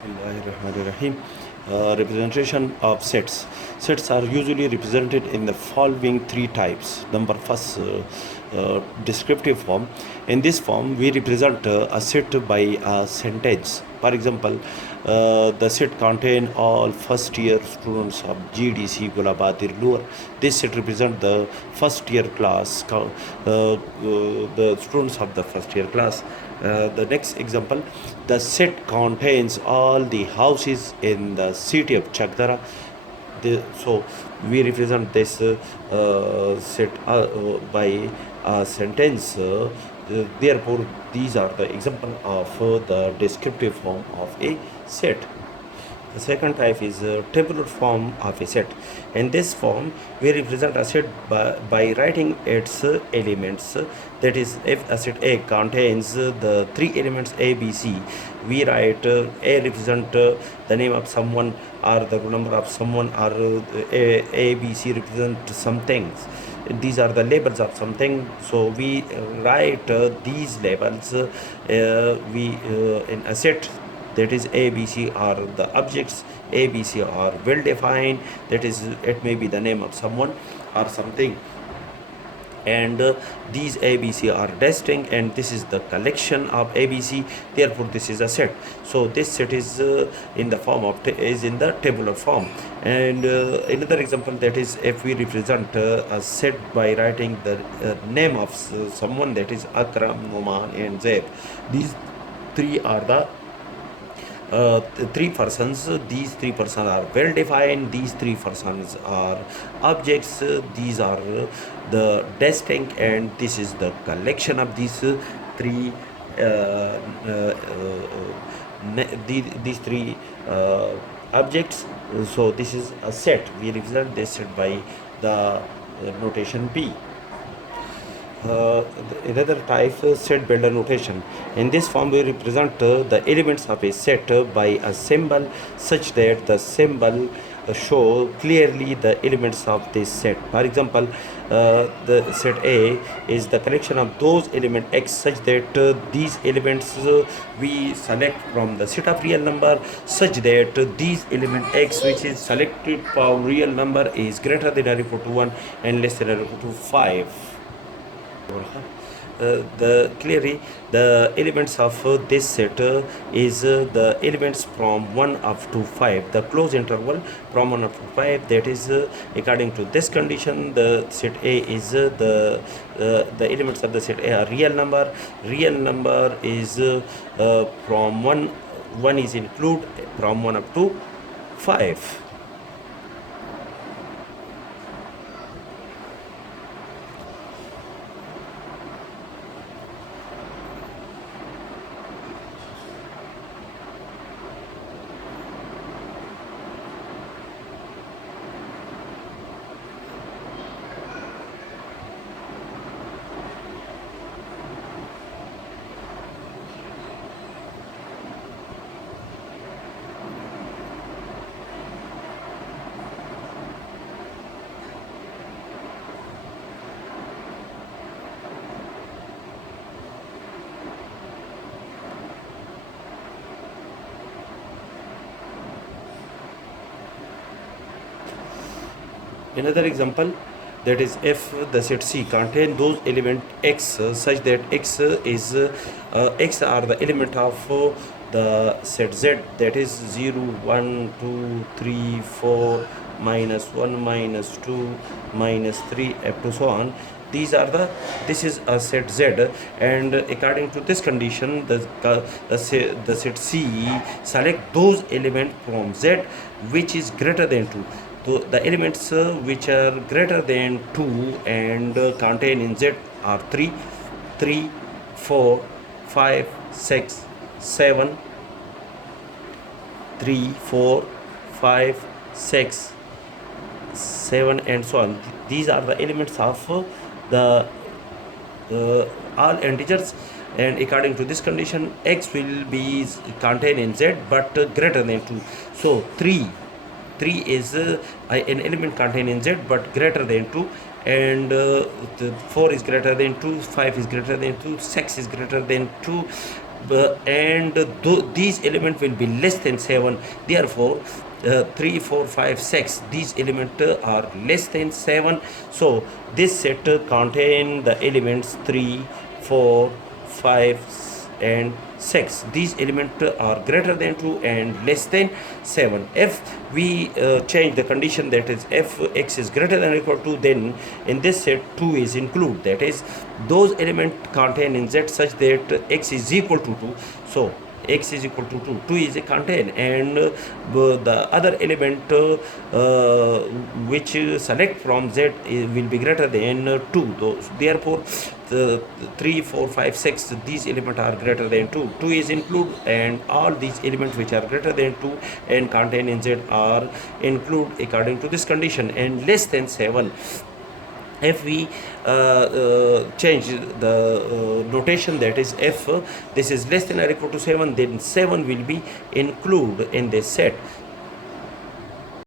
Bismillahirrahmanirrahim. Representation of sets. Sets are usually represented in the following three types. Number first, descriptive form. In this form, we represent a set by a sentence. For example, the set contain all first year students of GDC Gulabadir Lower. This set represent the first year class, the students of the first year class. The next example, the set contains all the houses in the city of Chakdara. So we represent this set by a sentence. Therefore, these are the example of the descriptive form of a set. The second type is tabular form of a set. In this form, we represent a set by writing its elements. That is, if a set A contains the three elements A, B, C, we write A represent the name of someone or the number of someone, or A, B, C represent some things. These are the labels of something. So we write these labels in a set. That is, A, B, C are the objects. A, B, C are well defined. That is, it may be the name of someone or something. And these A, B, C are distinct, and this is the collection of A, B, C. Therefore, this is a set. So this set is in the form of is in the tabular form. And another example, that is, if we represent a set by writing the name of someone, that is Akram, Noman, and Zaid. These three are the three persons. These three persons are well defined. These three persons are objects. These are the distinct, and this is the collection of these three these three objects. So this is a set. We represent this set by the notation P. Another type, set builder notation. In this form, we represent the elements of a set by a symbol such that the symbol show clearly the elements of this set. For example, the set A is the collection of those elements X such that these elements we select from the set of real number such that these element X, which is selected from real number, is greater than or equal to 1 and less than or equal to 5. Clearly the elements of this set is the elements from 1 up to 5, the closed interval from 1 up to 5. That is, according to this condition, the set A is the elements of the set A are real number. Real number is from 1 is include from 1 up to 5. Another example, that is, if the set C contain those element X such that X is X are the element of the set Z, that is 0, 1, 2, 3, 4, minus 1, minus 2, minus 3, up to so on. These are this is a set Z, and according to this condition, the set C select those elements from Z which is greater than 2. So the elements which are greater than 2 and contain in Z are 3, 4, 5, 6, 7, 3, 4, 5, 6, 7, and so on. These are the elements of the all integers, and according to this condition, X will be contained in Z but greater than 2. So 3 is an element contained in Z but greater than 2, and 4 is greater than 2, 5 is greater than 2, 6 is greater than 2, and these elements will be less than 7. Therefore 3 4 5 6, these elements are less than 7. So this set contain the elements 3 4 5 and 6. These elements are greater than 2 and less than 7. If we change the condition, that is if x is greater than or equal to, then in this set 2 is included, that is those elements contained in z such that x is equal to 2. So x is equal to 2 is a contain, and the other element which select from z will be greater than 2. Therefore the 3 4 5 6, these elements are greater than 2 is included, and all these elements which are greater than 2 and contain in z are included according to this condition, and less than 7. If we change the notation, that is if this is less than or equal to 7, then 7 will be included in this set.